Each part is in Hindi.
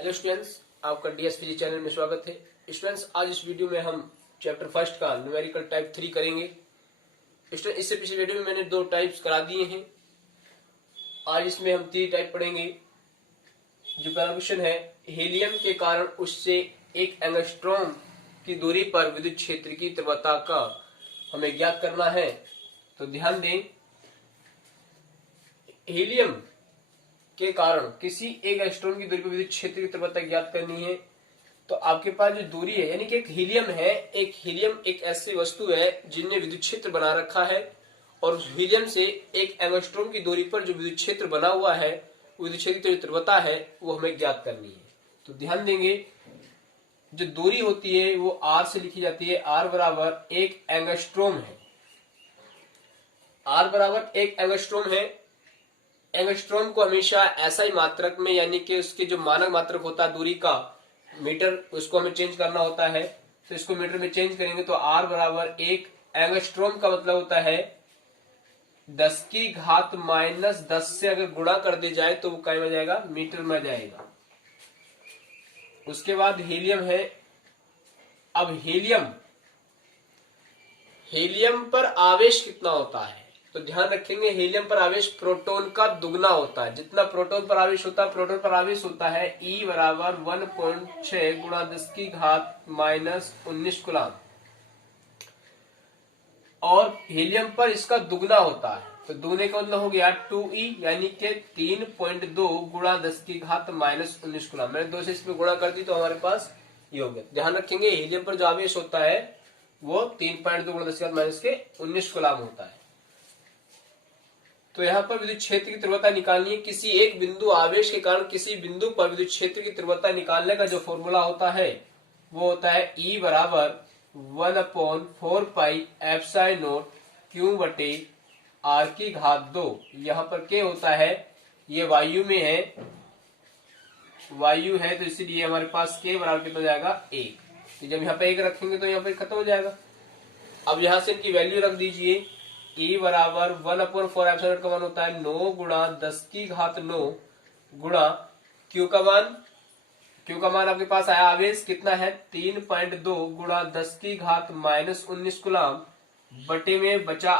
हेलो स्टूडेंट्स, आपका डीएसपीजी चैनल में स्वागत है। स्टूडेंट्स, आज इस वीडियो में हम चैप्टर फर्स्ट का न्यूमेरिकल टाइप 3 करेंगे। स्टूडेंट, इससे पिछले वीडियो में मैंने 2 टाइप्स करा दिए हैं। आज इसमें हम 3 टाइप पढ़ेंगे। जो पहला क्वेश्चन है, हीलियम के कारण उससे 1 एंगस्ट्रॉम की दूरी पर विद्युत क्षेत्र की तीव्रता का हमें ज्ञात करना है। तो ध्यान दें, हीलियम के कारण किसी 1 एंगस्ट्रॉम की दूरी पर विद्युत क्षेत्र की तीव्रता ज्ञात करनी है। तो आपके पास जो दूरी है, यानी कि एक हीलियम एक ऐसी वस्तु है जिनने विद्युत क्षेत्र बना रखा है, और उस हीलियम से 1 एंगस्ट्रॉम की दूरी पर जो विद्युत क्षेत्र बना हुआ है, विद्युत क्षेत्र की जो तीव्रता है वो हमें ज्ञात करनी है। तो ध्यान देंगे, जो दूरी होती है वो आर से लिखी जाती है। आर बराबर 1 एंगस्ट्रॉम है। आर बराबर 1 एंगस्ट्रॉम है। एंगस्ट्रॉम को हमेशा ऐसा ही मात्रक में, यानी कि उसके जो मानक मात्रक होता है दूरी का, मीटर, उसको हमें चेंज करना होता है। तो इसको मीटर में चेंज करेंगे तो आर बराबर 1 एंगस्ट्रॉम का मतलब होता है 10 की घात -10 से अगर गुणा कर दी जाए तो वो क्या में जाएगा, मीटर में जाएगा। उसके बाद हीलियम है। अब हीलियम पर आवेश कितना होता है, तो ध्यान रखेंगे, हीलियम पर आवेश प्रोटॉन का दुगना होता है। जितना प्रोटॉन पर आवेश होता है, प्रोटॉन पर आवेश होता है E बराबर 1.6 गुणा 10 की घात -19 कूलम, और हीलियम पर इसका दुगना होता है। तो दुगने का मतलब हो गया 2E, यानी कि 3.2 गुणा 10 की घात -19 कूलम। मैंने 2 से इसमें गुणा कर दी तो हमारे पास ये हो गया। ध्यान रखेंगे, हीलियम पर जो आवेश होता है वो 3.2 गुणा 10 की घात -19 कूलम होता है। तो यहाँ पर विद्युत क्षेत्र की तीव्रता निकालनी है। किसी एक बिंदु आवेश के कारण किसी बिंदु पर विद्युत क्षेत्र की तीव्रता निकालने का जो फॉर्मूला होता है वो होता है E बराबर 1/4 पाई एप्सिलॉन नॉट Q बटे R की घात 2। यहाँ पर K होता है, ये वायु में है, तो इसीलिए हमारे पास K बराबर कितना जाएगा, 1। तो जब यहाँ पे 1 रखेंगे तो यहाँ पे खत्म हो जाएगा। अब यहाँ से इनकी वैल्यू रख दीजिए। E बराबर 1/4 एप्सिलॉन नॉट का मान होता है 9 गुणा 10 की घात 9 गुणा Q का मान आपके पास आया, आवेश कितना है 3.2 गुणा 10 की घात -19 कूलम, बटे में बचा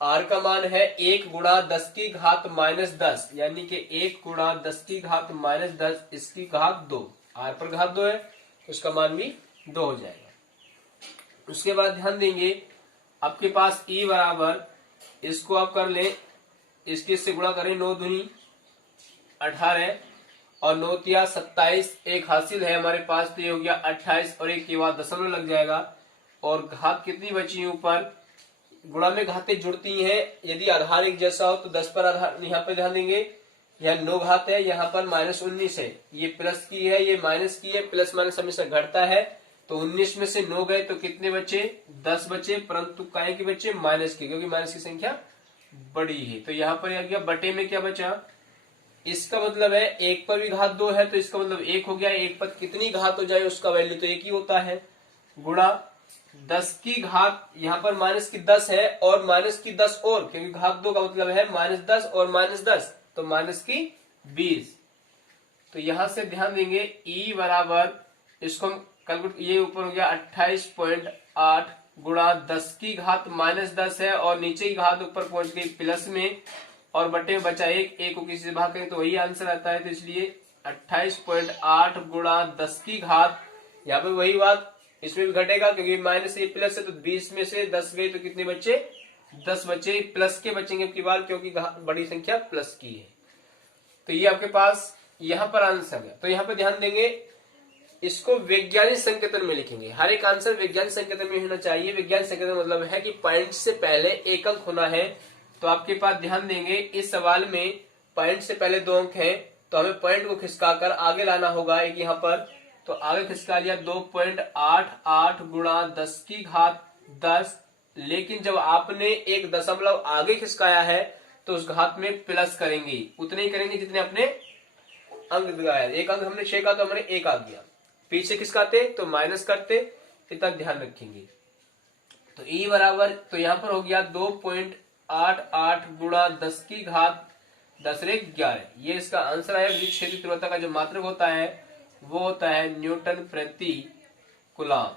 R का मान है 1 गुणा 10 की घात -10, यानी कि 1 गुणा 10 की घात -10 इसकी घात 2। R पर घात 2 है तो उसका मान भी 2 हो जाएगा। उसके बाद ध्यान देंगे, आपके पास E बराबर, इसको आप कर लें, इसके से गुणा करें, 9 दूनी 18 और 9 तिया 27, 1 हासिल है हमारे पास, तो ये हो गया 28 और 1 के बाद दशमलव लग जाएगा। और घात कितनी बची ऊपर, गुणा में घातें जुड़ती हैं, यदि आधार एक जैसा हो तो 10 पर आधार। यहाँ पे ध्यान देंगे, यहाँ 9 घात है, यहाँ पर -19 है, ये प्लस की है, ये माइनस की है, प्लस माइनस हमेशा घटता है। तो 19 में से 9 गए तो कितने बचे, 10 बचे, परंतु काय के बचे, माइनस के, क्योंकि माइनस की संख्या बड़ी है। तो यहाँ पर आ गया, बटे में क्या बचा, इसका मतलब है 1 पर भी घात 2 है तो इसका मतलब 1 हो गया। 1 पर कितनी घात हो जाए उसका वैल्यू तो 1 ही होता है, गुणा 10 की घात, यहाँ पर माइनस की 10 है और माइनस की 10 और, क्योंकि घात 2 का मतलब है -10 और -10, तो माइनस की 20। तो यहां से ध्यान देंगे, E बराबर, इसको हम कैलकुलेट, ये ऊपर हो गया 28.8 गुणा 10 की घात -10 है, और नीचे की घात ऊपर पहुंच गई प्लस में, और बटे में बचा 1 को किसी से भाग करें तो वही आंसर आता है। तो इसलिए 28.8 गुणा 10 की घात, यहाँ पे वही बात, इसमें भी घटेगा क्योंकि माइनस ये प्लस है, तो 20 में से 10 गए तो कितने बचे, 10 बचे, प्लस के बचेंगे की बार, क्योंकि बड़ी संख्या प्लस की है। तो ये आपके पास यहाँ पर आंसर है। तो यहाँ पे ध्यान देंगे, इसको वैज्ञानिक संकेतन में लिखेंगे। हर एक आंसर वैज्ञानिक संकेतन में होना चाहिए। वैज्ञानिक संकेतन मतलब है कि पॉइंट से पहले 1 अंक होना है। तो आपके पास ध्यान देंगे, इस सवाल में पॉइंट से पहले 2 अंक है, तो हमें पॉइंट को खिसकाकर आगे लाना होगा एक यहाँ पर। तो आगे खिसका लिया 2.88 गुणा 10 की घात 10, लेकिन जब आपने एक दशमलव आगे खिसकाया है तो उस घात में प्लस करेंगे, उतने ही करेंगे जितने अपने अंक दिखाया। 1 अंक हमने 6 का तो हमारे 1 आ गया, पीछे खिसकाते तो माइनस करते, इतना ध्यान रखेंगे। तो E बराबर, तो यहां पर हो गया 2.88 गुणा 10 की घात 10 × 11, ये इसका आंसर है। विद्युत क्षेत्र तीव्रता का जो मात्रक होता है वो होता है न्यूटन प्रति कूलम।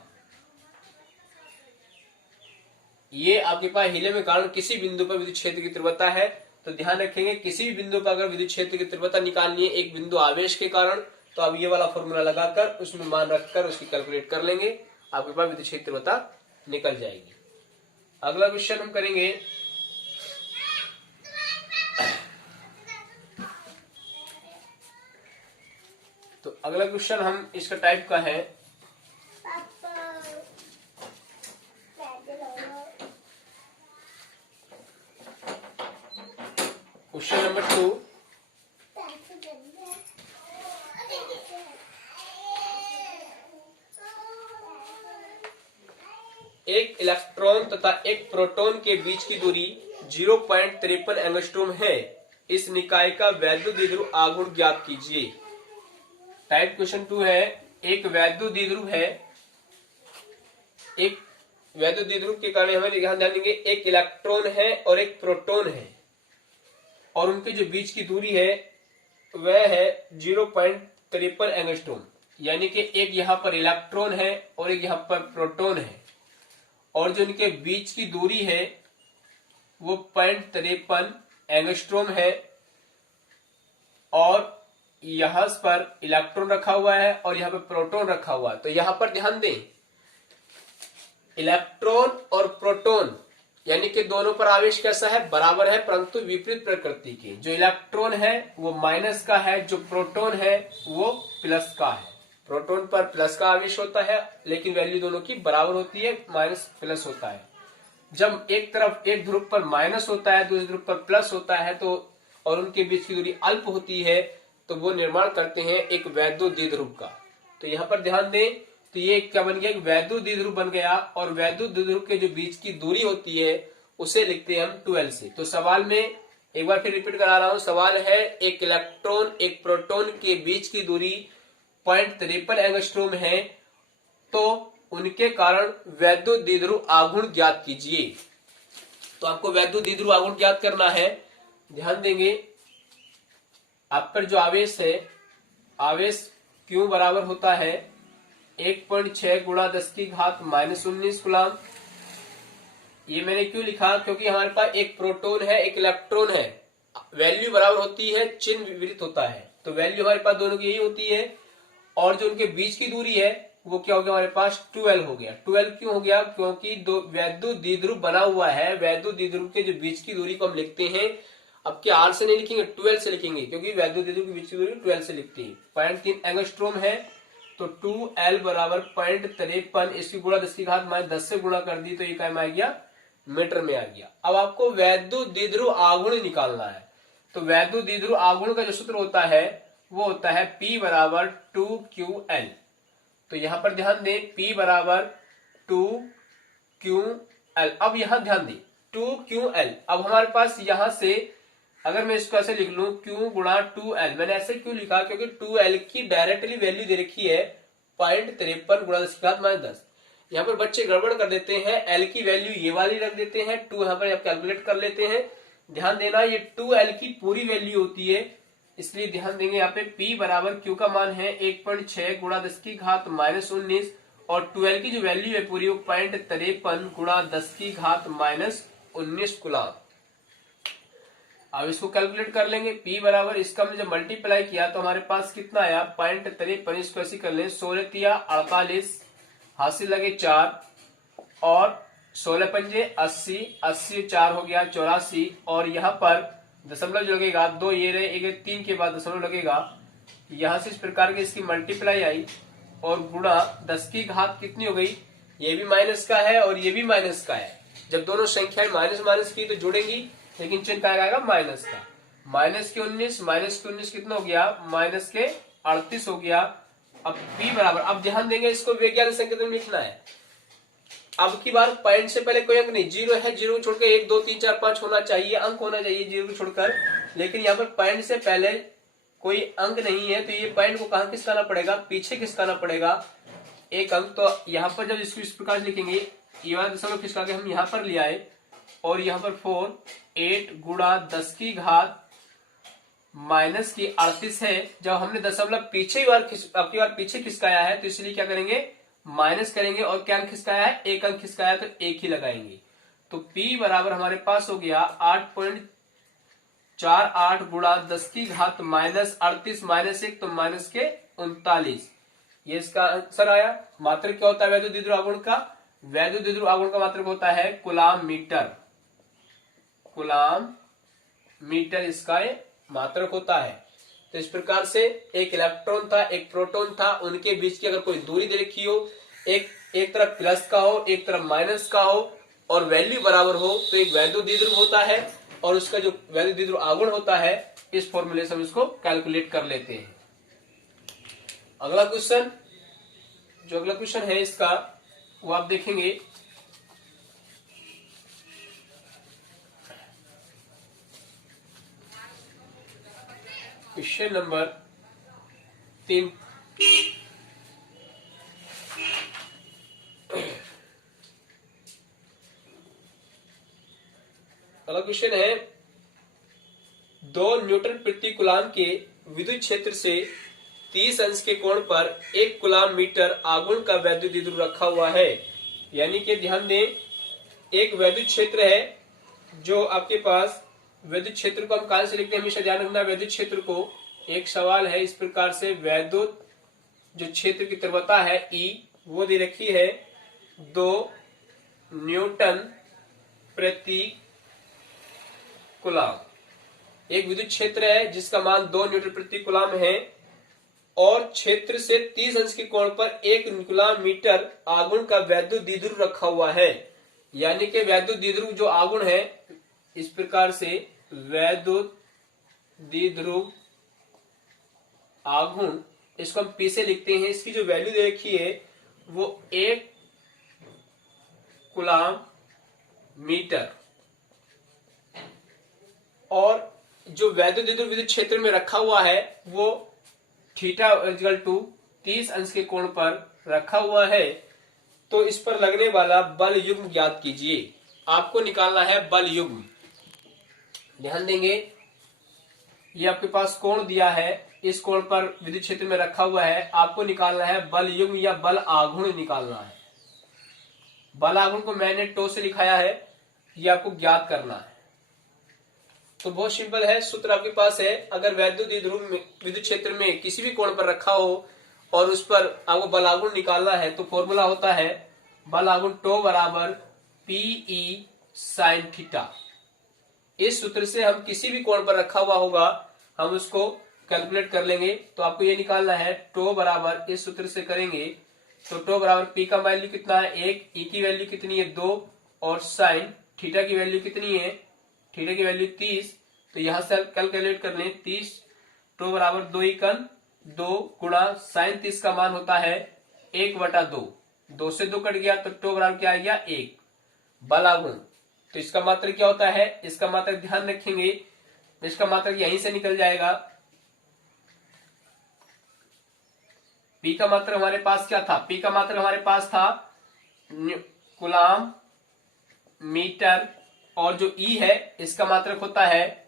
ये आपके पास हीलियम के कारण किसी बिंदु पर विद्युत क्षेत्र की तीव्रता है, तो ध्यान रखेंगे किसी भी बिंदु पर अगर विद्युत क्षेत्र की तीव्रता निकालनी है एक बिंदु आवेश के कारण, तो आप ये वाला फॉर्मूला लगाकर उसमें मान रखकर उसकी कैलकुलेट कर लेंगे, आपके पास विद्युत क्षेत्र तीव्रता निकल जाएगी। अगला क्वेश्चन हम करेंगे, तो अगला क्वेश्चन हम इसका टाइप का है क्वेश्चन नंबर 2। एक इलेक्ट्रॉन तथा एक प्रोटॉन के बीच की दूरी 0.53 एंगस्ट्रॉम है। इस निकाय का वैद्युत द्विध्रुव आघूर्ण ज्ञात कीजिए। टाइप क्वेश्चन 2 है, एक वैद्युत द्विध्रुव है, एक वैद्युत द्विध्रुव के कारण हमें ध्यान देंगे एक इलेक्ट्रॉन है और एक प्रोटॉन है, और उनके जो बीच की दूरी है वह है 0.53 एंगस्ट्रॉम, यानी कि एक यहां पर इलेक्ट्रॉन है और एक यहां पर प्रोटॉन है, और जो इनके बीच की दूरी है वो 0.53 एंगस्ट्रॉम है, और यहां पर इलेक्ट्रॉन रखा हुआ है और यहां पर प्रोटॉन रखा हुआ है। तो यहां पर ध्यान दें, इलेक्ट्रॉन और प्रोटॉन यानी कि दोनों पर आवेश कैसा है, बराबर है, परंतु विपरीत प्रकृति के। जो इलेक्ट्रॉन है वो माइनस का है, जो प्रोटॉन है वो प्लस का है। प्रोटॉन पर प्लस का आवेश होता है, लेकिन वैल्यू दोनों की बराबर होती है, माइनस प्लस होता है। जब एक तरफ एक ध्रुव पर माइनस होता है, दूसरे ध्रुव पर प्लस होता है, तो और उनके बीच की दूरी अल्प होती है, तो वो निर्माण करते हैं एक वैद्युत द्विध्रुव का। तो यहाँ पर ध्यान दें, तो ये क्या बन गया, एक वैद्युत द्विध्रुव बन गया, और वैद्युत द्विध्रुव के जो बीच की दूरी होती है उसे लिखते हैं हम 12 से। तो सवाल में एक बार फिर रिपीट करा रहा हूं, सवाल है एक इलेक्ट्रॉन एक प्रोटॉन के बीच की दूरी 0.53 एंगस्ट्रॉम है, तो उनके कारण वैद्युत द्विध्रुव आघूर्ण ज्ञात कीजिए। तो आपको वैद्युत द्विध्रुव आघूर्ण ज्ञात करना है। ध्यान देंगे, आप पर जो आवेश है, आवेश Q बराबर होता है 1.6 गुणा 10 की घात -19 कूलम। ये मैंने क्यों लिखा, क्योंकि हमारे पास एक प्रोटॉन है एक इलेक्ट्रॉन है, वैल्यू बराबर होती है, चिन्ह विपरीत होता है, तो वैल्यू हमारे पास दोनों की यही होती है। और जो उनके बीच की दूरी है वो क्या हो गया, हमारे पास 12 हो गया। 12 क्यों हो गया, क्योंकि दो वैद्युत द्विध्रुव बना हुआ है, वैद्युत द्विध्रुव के जो बीच की दूरी को हम लिखते हैं, अब क्या R से नहीं लिखेंगे, 12 से लिखेंगे, क्योंकि वैद्युत द्विध्रुव की बीच की दूरी 12 से लिखते हैं। 0.3 एंगस्ट्रॉम है, तो 2L बराबर 0.53, इसकी गुणा 10 की घात -10 से गुणा कर दी, तो ये क्या में आ गया, मीटर में आ गया। अब आपको वैद्युत द्विध्रुव आघूर्ण निकालना है। तो वैद्युत द्विध्रुव आघूर्ण का जो सूत्र होता है वो होता है P बराबर 2QL। तो यहां पर ध्यान दें, P बराबर 2QL। अब यहां ध्यान दें 2QL। अब हमारे पास यहां से अगर मैं इसको ऐसे लिख लूं Q गुणा 2L, मैंने ऐसे क्यों लिखा, क्योंकि 2L की डायरेक्टली वैल्यू दे रखी है 0.53 गुणा 10 की घात -10। यहाँ पर बच्चे गड़बड़ कर देते हैं, L की वैल्यू ये वाली रख देते हैं, 2 यहाँ पर आप कैलकुलेट कर लेते हैं। ध्यान देना, ये 2L की पूरी वैल्यू होती है, इसलिए ध्यान देंगे यहाँ पे P बराबर Q का मान है 1.6 गुणा 10 की घात -19, और 12 की जो वैल्यू है पूरी वो 0.53 गुणा 10 की घात -19 कूलम। अब इसको कैलकुलेट कर लेंगे। P बराबर इसका हमने जब मल्टीप्लाई किया तो हमारे पास कितना आया, 0.53, इसको ऐसे कर लें, 16 तिया 48, हासिल लगे 4, और 16 पंजे 80, 80 4 हो गया 84, और यहाँ पर दशमलव जो लगेगा 2 ये रहे, एक 3 के बाद दशमलव लगेगा, यहां से इस प्रकार की इसकी मल्टीप्लाई आई, और गुणा 10 की घात कितनी हो गई, ये भी माइनस का है और ये भी माइनस का है। जब दोनों संख्याएं माइनस माइनस की तो जुड़ेंगी, लेकिन चिन्ह क्या आएगा, माइनस का। -19 कितना हो गया, -38 हो गया। अब P बराबर, अब ध्यान देंगे इसको वैज्ञानिक संकेतन में लिखना है। अब की बार पॉइंट से पहले कोई अंक नहीं, 0 है, 0 को छोड़कर 1 2 3 4 5 होना चाहिए, अंक होना चाहिए 0 को छोड़कर, लेकिन यहाँ पर पॉइंट से पहले कोई अंक नहीं है, तो ये पॉइंट को कहां खिसकाना पड़ेगा, पीछे खिसकाना पड़ेगा एक अंक। तो यहाँ पर जब इसको इस प्रकार लिखेंगे, ये वाला दशमलव खिसका के हम यहाँ पर ले आए, और यहाँ पर 4 8 गुणा 10 की घात माइनस की 38 है। जब हमने दशमलव पीछे आपकी बार पीछे खिसकाया है तो इसलिए क्या करेंगे, माइनस करेंगे, और क्या अंक खिसकाया है, एक अंक खिसकाया है तो एक ही लगाएंगे। तो P बराबर हमारे पास हो गया 8.48 गुणा 10 की घात माइनस 38 माइनस 1 तो माइनस के 39। ये इसका आंसर आया। मात्रक क्या होता है वैद्युत द्विध्रुव आघूर्ण का, वैद्युत द्विध्रुव आघूर्ण का मात्रक होता है कूलाम मीटर, कूलाम मीटर इसका मात्रक होता है। तो इस प्रकार से एक इलेक्ट्रॉन था, एक प्रोटॉन था, उनके बीच की अगर कोई दूरी दे रखी हो, एक तरफ प्लस का हो, एक तरफ माइनस का हो, और वैल्यू बराबर हो, तो एक वैद्युत द्विध्रुव होता है, और उसका जो वैद्युत द्विध्रुव आघूर्ण होता है, इस फॉर्मूले से हम इसको कैलकुलेट कर लेते हैं। अगला क्वेश्चन, जो अगला क्वेश्चन है इसका, वो आप देखेंगे। Question number 3। अगला क्वेश्चन है, 2 न्यूटन प्रति कूलाम के विद्युत क्षेत्र से 30 अंश के कोण पर 1 कूलाम मीटर आघूर्ण का वैद्युत द्विध्रुव रखा हुआ है। यानी कि ध्यान दें, एक वैद्युत क्षेत्र है जो आपके पास, वैद्युत क्षेत्र को हम कहां से लिखते हैं, हमेशा ध्यान रखना वैद्युत क्षेत्र को। एक सवाल है इस प्रकार से, वैद्युत जो क्षेत्र की तीव्रता है E, वो दे रखी है 2 न्यूटन प्रति कूलाम। एक विद्युत क्षेत्र है जिसका मान 2 न्यूटन प्रति कूलाम है, और क्षेत्र से 30 अंश के कोण पर 1 कूलाम मीटर आघूर्ण का वैद्युत द्विध्रुव रखा हुआ है। यानी कि वैद्युत द्विध्रुव जो आघूर्ण है, इस प्रकार से वैद्युत द्विध्रुव आघूर्ण, इसको हम P से लिखते हैं। इसकी जो वैल्यू दे रखी है वो 1 कूलाम मीटर, और जो वैद्युत द्विध्रुव विद्युत क्षेत्र में रखा हुआ है वो थीटा इक्वल टू 30 अंश के कोण पर रखा हुआ है। तो इस पर लगने वाला बल युग्म ज्ञात कीजिए। आपको निकालना है बल युग्म। ध्यान देंगे, ये आपके पास कोण दिया है, इस कोण पर विद्युत क्षेत्र में रखा हुआ है, आपको निकालना है बल युग्म या बल आघूर्ण निकालना है। बल आघूर्ण को मैंने टो से लिखाया है, ये आपको ज्ञात करना है। तो बहुत सिंपल है, सूत्र आपके पास है। अगर वैद्युत द्विध्रुव विद्युत क्षेत्र में किसी भी कोण पर रखा हो और उस पर आपको बल आघूर्ण निकालना है, तो फॉर्मूला होता है बल आघूर्ण टो बराबर PE sin थीटा। इस सूत्र से हम किसी भी कोण पर रखा हुआ होगा, हम उसको कैलकुलेट कर लेंगे। तो आपको ये निकालना है टो बराबर, इस सूत्र से करेंगे तो टो बराबर P का वैल्यू कितना है 1, E की वैल्यू कितनी है 2, और साइन थीटा की वैल्यू कितनी है, थीटा की वैल्यू 30। तो यहां से कैलकुलेट कर लें, 30 टो बराबर 2 एकन 2 गुणा साइन 30 का मान होता है 1/2, 2 से 2 कट गया तो टो बराबर क्या आ गया 1। बल आघूर्ण, तो इसका मात्रक क्या होता है, इसका मात्रक ध्यान रखेंगे, इसका मात्रक यहीं से निकल जाएगा। P का मात्रक हमारे पास क्या था, P का मात्रक हमारे पास था कूलाम मीटर, और जो E है इसका मात्रक होता है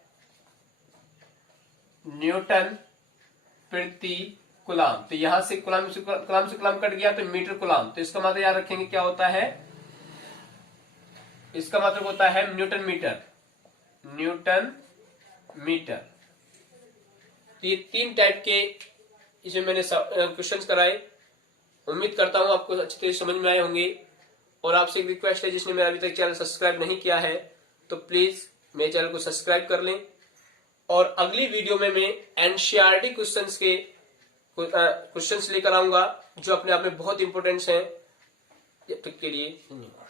न्यूटन प्रति कूलाम। तो यहां से कूलाम से कूलाम कट गया तो मीटर कूलाम, तो इसका मात्रक याद रखेंगे क्या होता है, इसका मात्रक होता है न्यूटन मीटर, न्यूटन मीटर। तो ये 3 टाइप के इसमें मैंने क्वेश्चंस कराए। उम्मीद करता हूं आपको अच्छी तरह समझ में आए होंगे। और आपसे एक रिक्वेस्ट है, जिसने मेरा अभी तक चैनल सब्सक्राइब नहीं किया है तो प्लीज मेरे चैनल को सब्सक्राइब कर लें। और अगली वीडियो में मैं एनसीईआरटी क्वेश्चंस लेकर आऊंगा, जो अपने आप में बहुत इंपॉर्टेंट हैं। तब तक के लिए धन्यवाद।